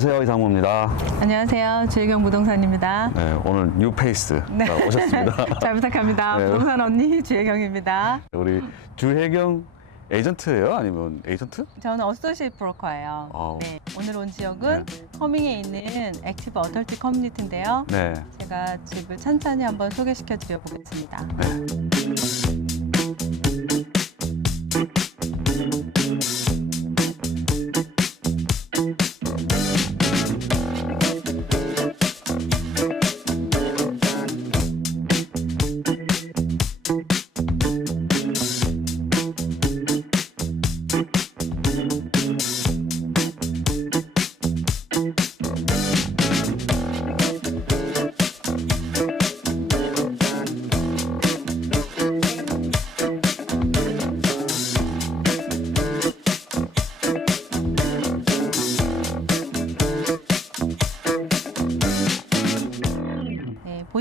안녕하세요 이상무입니다. 안녕하세요. 주혜경 부동산입니다. 네, 오늘 뉴페이스가 오셨습니다. 잘 부탁합니다. 네. 부동산 언니 주혜경입니다. 우리 주혜경 에이전트예요? 아니면 에이전트? 저는 어소시에이트 브로커예요. 네, 오늘 온 지역은 커밍에 있는 액티브 어덜트 커뮤니티인데요. 네. 제가 집을 찬찬히 한번 소개시켜 드려 보겠습니다. 네.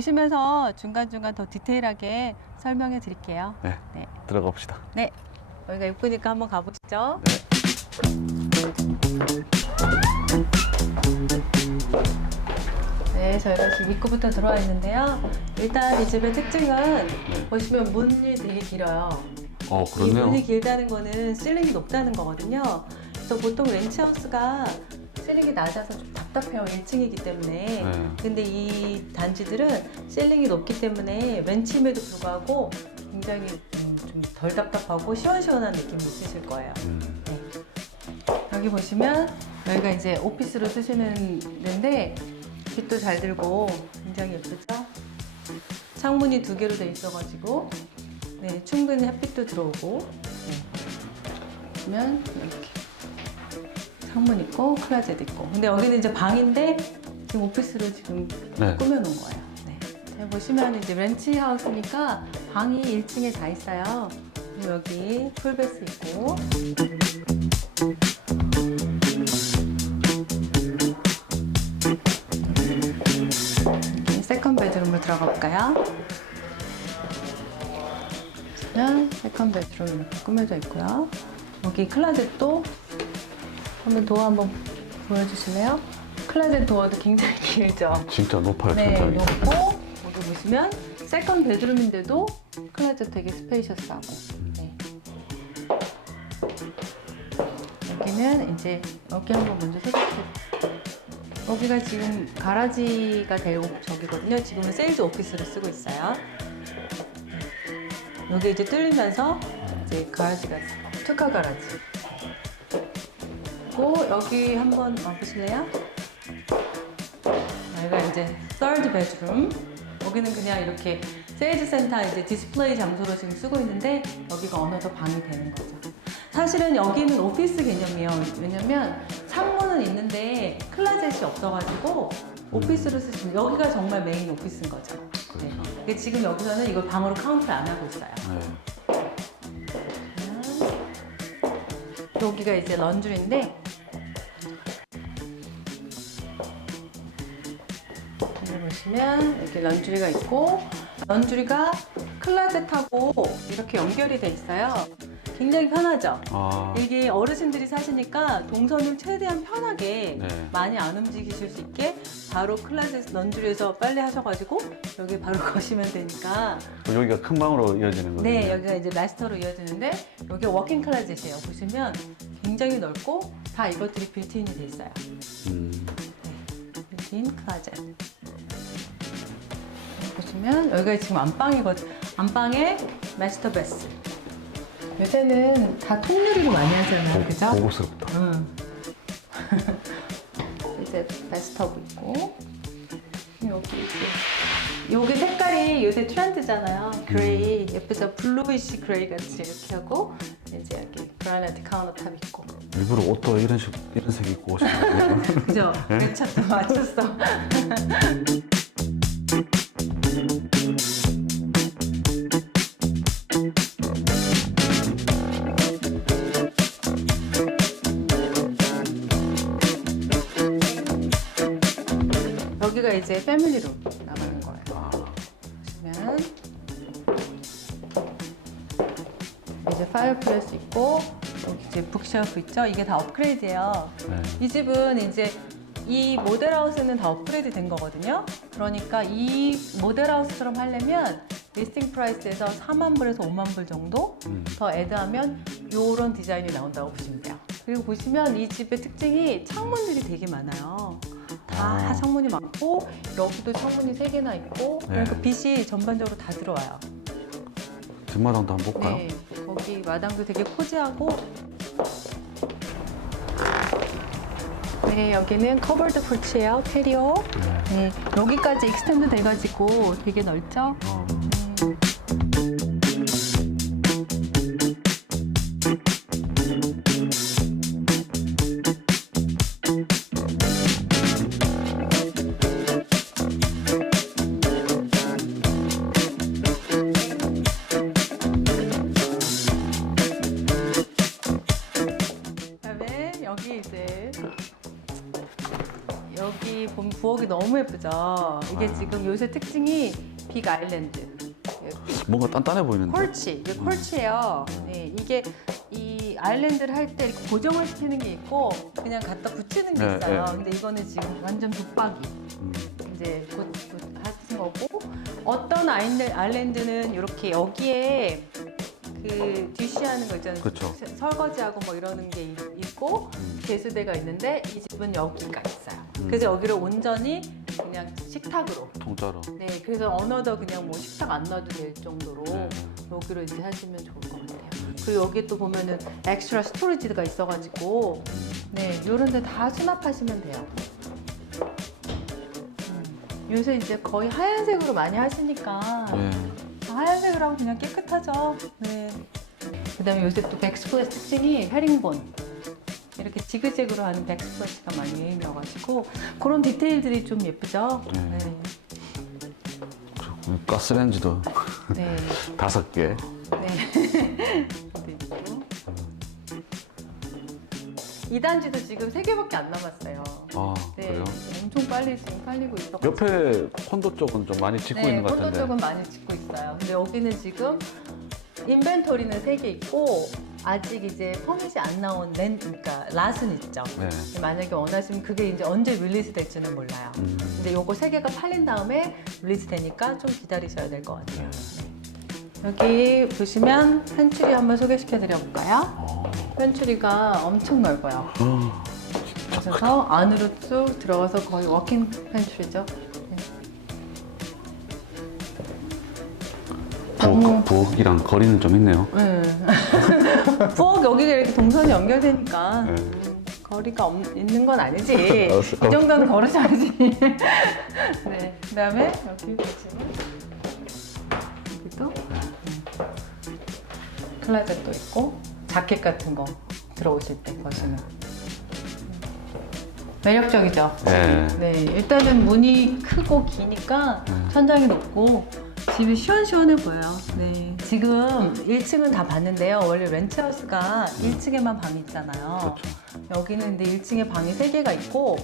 보시면서 중간중간 더 디테일하게 설명해 드릴게요. 네. 네. 들어가 봅시다. 네. 여기가 입구니까 한번 가보시죠. 네, 저희가 지금 입구부터 들어와 있는데요. 일단 이 집의 특징은 보시면 문이 되게 길어요. 어 이 그렇네요. 문이 길다는 거는 실링이 높다는 거거든요. 그래서 보통 렌치하우스가 실링이 낮아서 좀 답답해요. 1층이기 때문에. 네. 근데 이 단지들은 실링이 높기 때문에 렌치임에도 불구하고 굉장히 음, 좀덜 답답하고 시원시원한 느낌이 있으실 거예요. 음, 네. 여기 보시면 여기가 이제 오피스로 쓰시는 데인데 빛도 잘 들고 굉장히 예쁘죠? 창문이 두 개로 돼 있어가지고 네, 충분히 햇빛도 들어오고 네. 보면 이렇게 창문 있고 클라젯 있고 근데 여기는 이제 방인데 지금 오피스로 지금 네. 꾸며놓은 거예요. 네. 자, 보시면 이제 렌치 하우스니까 방이 1층에 다 있어요. 그리고 여기 풀베스 있고 여기 세컨 베드룸으로 들어가 볼까요? 보시면 세컨 베드룸 이렇게 꾸며져 있고요. 여기 클라젯도 한번 도어 한번 보여주실래요? 클라젯 도어도 굉장히 길죠. 진짜 높아요 네, 천장이. 높고 여기 보시면 세컨 베드룸인데도 클라젯 되게 스페이셔스하고 네. 여기는 이제 여기 한번 먼저 소개해드릴게요. 여기가 지금 가라지가 될 저기거든요. 지금은 세일즈 오피스를 쓰고 있어요. 여기 이제 뚫리면서 이제 가라지가 특화 가라지. 그리고 여기 한번 와보실래요? 여기가 이제 third bedroom. 여기는 그냥 이렇게 세일즈 센터 이제 디스플레이 장소로 지금 쓰고 있는데 여기가 어느덧 방이 되는 거죠. 사실은 여기는 오피스 개념이에요. 왜냐면 창문은 있는데 클라젯이 없어가지고 오피스로 쓰시면 여기가 정말 메인 오피스인 거죠. 네. 근데 지금 여기서는 이걸 방으로 카운트를 안 하고 있어요. 네. 여기가 이제 런쥬리인데 보시면 이렇게 런쥬리가 있고 런쥬리가 클라젯하고 이렇게 연결이 돼 있어요. 굉장히 편하죠. 아, 이게 어르신들이 사시니까 동선을 최대한 편하게 네. 많이 안 움직이실 수 있게 바로 클라젯 런쥬리에서 빨래 하셔가지고 여기 바로 거시면 되니까 여기가 큰 방으로 이어지는 거예요. 네, 여기가 이제 마스터로 이어지는데 여기 워킹 클라젯이에요. 보시면 굉장히 넓고 다 이것들이 빌트인이 돼 있어요. 음, 빌트인 클라젯. 보시면 여기가 지금 안방이거든. 안방에 마스터 베스. 요새는 다 통유리로 많이 하잖아요, 그죠? 고급스럽다. 응. 이제 베스트하고 있고 여기 이제 여기 색깔이 요새 트렌드잖아요. 그레이 예쁘죠? 블루이시 그레이 같이 이렇게 하고 이제 여기 그라나이트 카운터탑 있고 일부러 옷도 이런 식 이런 색 입고 오신 거예요. 그죠? 괜찮다 맞췄어. 패밀리룸 나가는 거예요. 아, 보시면 이제 파이어플레이스 있고 여기 이제 북쉘프 있죠? 이게 다 업그레이드예요. 네. 이 집은 이제 이 모델하우스는 다 업그레이드 된 거거든요. 그러니까 이 모델하우스처럼 하려면 리스팅 프라이스에서 4만 불에서 5만 불 정도 음. 더 애드하면 이런 디자인이 나온다고 보시면 돼요. 그리고 보시면 이 집의 특징이 창문들이 되게 많아요. 다 아. 창문이 많고 여기도 창문이 세 개나 있고 그러니까 네. 빛이 전반적으로 다 들어와요. 뒷마당도 한번 볼까요? 네, 거기 마당도 되게 코지하고. 네, 여기는 커버드 포치예요, 페리오. 네, 여기까지 익스텐드 돼가지고 되게 넓죠? 어. 네. 여기 이제 여기 보면 부엌이 너무 예쁘죠. 이게 아. 지금 요새 특징이 빅 아일랜드. 뭔가 단단해 보이는데. 콜치, 이게 콜치예요. 네, 이게 이 아일랜드를 할 때 이렇게 고정을 시키는 게 있고 그냥 갖다 붙이는 게 네, 있어요. 네. 근데 이거는 지금 완전 붙박이. 음. 이제 곧, 곧 하신 거고 어떤 아일랜- 아일랜드는 이렇게 여기에 그 뒷시하는 거 있잖아요. 그쵸. 서- 설거지하고 뭐 이러는 게 있- 있고 음. 개수대가 있는데 이 집은 여기가 있어요. 음. 그래서 여기를 온전히 그냥 식탁으로. 통짜로. 네, 그래서 어너더 그냥 뭐 식탁 안 놔도 될 정도로 네. 여기로 이제 하시면 좋을 것 같아요. 그리고 여기 또 보면은 엑스트라 스토리지가 있어가지고 네, 요런 데 다 수납하시면 돼요. 음, 요새 이제 거의 하얀색으로 많이 하시니까 네. 하얀색 하면 그냥 깨끗하죠. 네. 그다음에 요새 또 백스프레스 특징이 헤링본. 이렇게 지그재그로 하는 백스프레스가 많이 유행이어가지고 그런 디테일들이 좀 예쁘죠. 네. 네. 그리고 가스레인지도 네. 다섯 개. 네. 있고. 2단지도 지금 3개밖에 안 남았어요. 아 네. 그래요? 엄청 빨리 지금 팔리고 있어. 옆에 콘도 쪽은 좀 많이 짓고 네, 있는 것 콘도 같은데. 쪽은 많이 짓고 있어요. 근데 여기는 지금 인벤토리는 3개 있고 아직 이제 퍼밋이 안 나온 렌, 그러니까 랏은 있죠. 네. 만약에 원하시면 그게 이제 언제 릴리즈 될지는 몰라요. 음. 근데 요거 3개가 팔린 다음에 릴리즈 되니까 좀 기다리셔야 될 것 같아요. 여기 보시면 펜츄리 한번 소개시켜 드려 볼까요? 어. 펜츄리가 엄청 넓어요. 아, 그래서 안으로 쭉 들어가서 거의 워킹 펜츄리죠. 네. 부엌, 부엌이랑 거리는 좀 있네요. 네. 부엌 여기가 이렇게 동선이 연결되니까 네. 음, 거리가 없, 있는 건 아니지. 알았어. 이 정도는 걸으셔야지. 네. 그다음에 여기 보시면 여기도 음, 클라젯도 있고 자켓 같은 거 들어오실 때 거시면 매력적이죠. 네. 네, 일단은 문이 크고 기니까 네. 천장이 높고 집이 시원시원해 보여요. 네. 지금 1층은 다 봤는데요. 원래 렌트하우스가 1층에만 방이 있잖아요. 그렇죠. 여기는 근데 1층에 방이 3개가 있고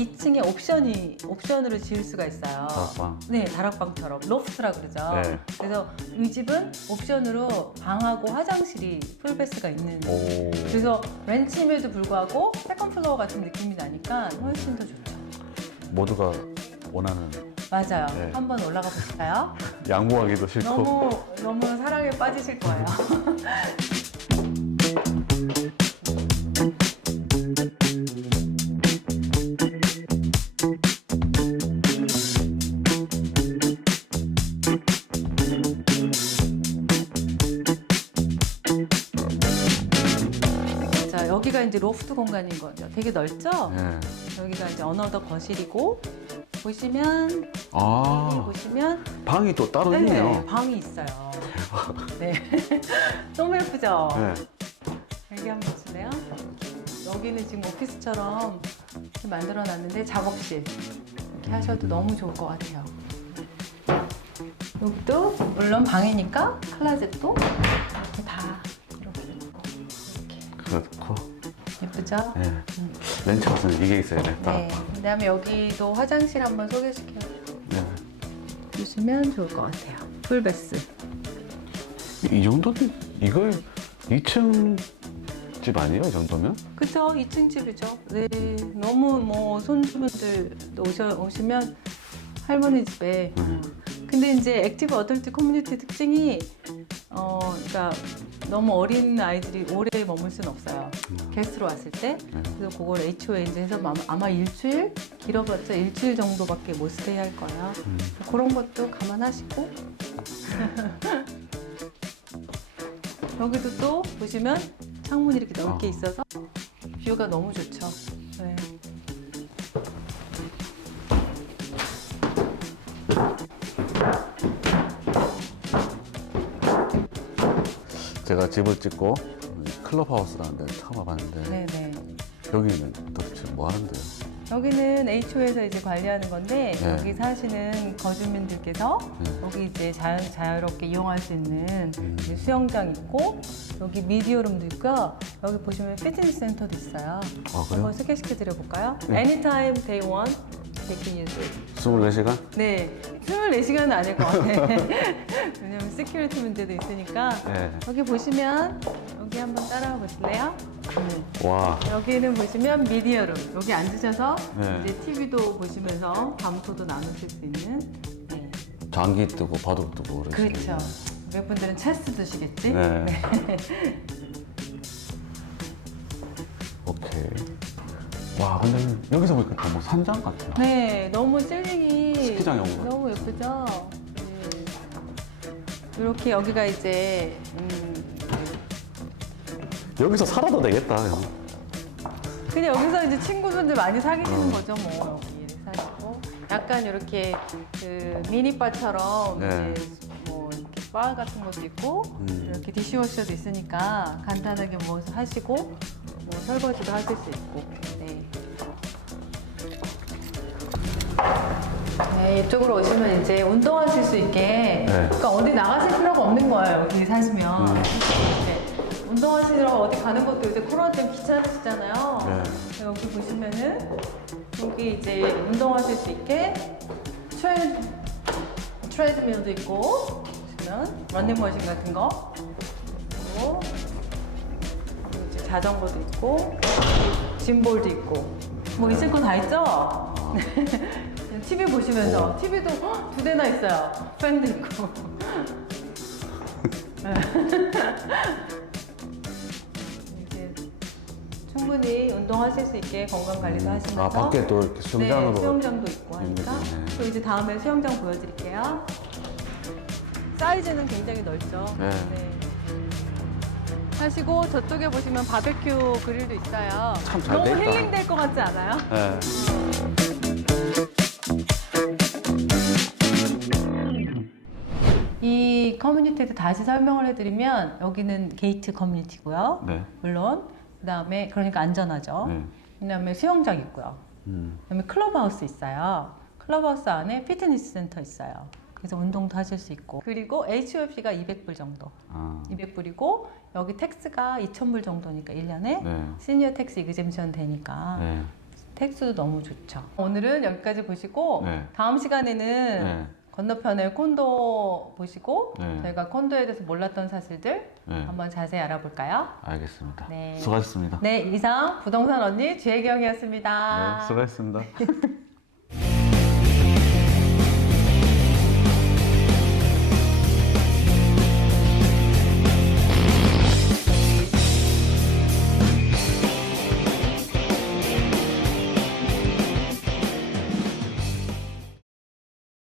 2층에 옵션이 옵션으로 지을 수가 있어요. 다락방. 네, 다락방처럼 로프트라 그러죠. 네. 그래서 이 집은 옵션으로 방하고 화장실이 풀베스가 있는 오. 그래서 렌치임에도 불구하고 세컨 플로어 같은 느낌이 나니까 훨씬 더 좋죠. 모두가 원하는 맞아요. 네. 한번 올라가 보실까요? 양보하기도 싫고. 너무 너무 사랑에 빠지실 거예요. 여기가 이제 로프트 공간인 거죠. 되게 넓죠? 네. 여기가 이제 어너더 거실이고 보시면 여기 아 보시면 방이 또 따로 네, 있네요. 방이 있어요. 네. 너무 예쁘죠? 네. 여기 한번 보실래요? 여기는 지금 오피스처럼 이렇게 만들어 놨는데 작업실 이렇게 하셔도 너무 좋을 것 같아요. 여기도 물론 방이니까 클라젯도 이렇게 다 이렇게 그렇고. 예쁘죠? 네. 렌치하우스는 이게 있어야 돼. 네. 다락방. 그다음에 여기도 화장실 한번 소개시켜 네. 주시면 좋을 것 같아요. 풀베스. 이 정도는 이걸 2층 집 아니에요? 이 정도면? 그쵸 2층 집이죠. 네 너무 뭐 손주분들 오셔 오시면 할머니 집에. 음. 근데 이제 액티브 어덜트 커뮤니티 특징이 어 그러니까 너무 어린 아이들이 오래 머물 수는 없어요. 게스트로 왔을 때. 네. 그래서 그걸 이제 해서 아마, 아마 일주일 길어봤자 일주일 정도밖에 못 스테이 할 거야. 음. 그런 것도 감안하시고 여기도 또 보시면 창문이 이렇게 넓게 어. 있어서 뷰가 너무 좋죠. 제가 집을 찍고 클럽하우스라는 데 처음 와봤는데 네네. 여기는 도대체 뭐 하는데요? 여기는 HO에서 이제 관리하는 건데 네. 여기 사시는 거주민들께서 네. 여기 이제 자연, 자유롭게 이용할 수 있는 음. 이제 수영장 있고 여기 미디어룸도 있고요. 여기 보시면 피트니스 센터도 있어요. 아 그래요? 한번 소개시켜 드려 볼까요? 네. Anytime day one, it. 24시간? 네, 24시간은 아닐 것 같아요. 왜냐면 시큐리티 문제도 있으니까. 네. 여기 보시면, 여기 한번 따라와 보실래요? 네. 와 여기는 보시면 미디어룸. 여기 앉으셔서 네. 이제 TV도 보시면서 감소도 나누실 수 있는. 네. 장기 뜨고 바둑 뜨고 그러시네. 그렇죠. 몇 분들은 체스 드시겠지? 네. 오케이. 와 근데 여기서 보니까 다뭐 산장 같아요. 네, 너무 실링이 스키장 온 것. 너무 예쁘죠? 네. 이렇게 여기가 이제 음, 여기서 살아도 되겠다. 형. 그냥 여기서 이제 친구분들 많이 사귀시는 어. 거죠, 뭐 여기 사시고 약간 이렇게 그 미니바처럼 네. 이제 뭐 이렇게 바 같은 것도 있고 음. 이렇게 디시워셔도 있으니까 간단하게 뭐 하시고 뭐 설거지도 하실 수 있고. 네. 네, 이쪽으로 오시면 이제 운동하실 수 있게 그러니까 어디 나가실 필요가 없는 거예요 여기 사시면 음. 네. 운동하시러 어디 가는 것도 요새 코로나 때문에 귀찮으시잖아요 네. 여기 보시면은 여기 이제 운동하실 수 있게 트레, 트레드밀도 있고 보시면 런닝머신 같은 거 그리고 이제 자전거도 있고 짐볼도 있고 뭐 있을 거다 있죠? TV 보시면서 TV도 두 대나 있어요 팬도 있고 이제 충분히 운동하실 수 있게 건강 관리도 하시면서 아 밖에 또 이렇게 수영장으로. 네, 수영장도 있고 하니까 있는 네. 또 이제 다음에 수영장 보여드릴게요. 사이즈는 굉장히 넓죠. 네. 하시고 저쪽에 보시면 바베큐 그릴도 있어요. 참잘 너무 돼 있다. 힐링될 것 같지 않아요? 네. 커뮤니티에서 다시 설명을 해드리면 여기는 게이트 커뮤니티고요. 네. 물론 그다음에 그러니까 안전하죠. 네. 그다음에 수영장 있고요. 음. 그다음에 클럽하우스 있어요. 클럽하우스 안에 피트니스 센터 있어요. 그래서 운동도 하실 수 있고 그리고 HOFC가 200불 정도. 아. 200불이고 여기 텍스가 2,000불 정도니까 1년에 네. 시니어 텍스 이그잼션 되니까 네. 텍스도 너무 좋죠. 오늘은 여기까지 보시고 네. 다음 시간에는 네. 건너편에 콘도 보시고 네. 저희가 콘도에 대해서 몰랐던 사실들 네. 한번 자세히 알아볼까요? 알겠습니다. 네. 수고하셨습니다. 네, 이상 부동산 언니 주혜경이었습니다. 네, 수고하셨습니다.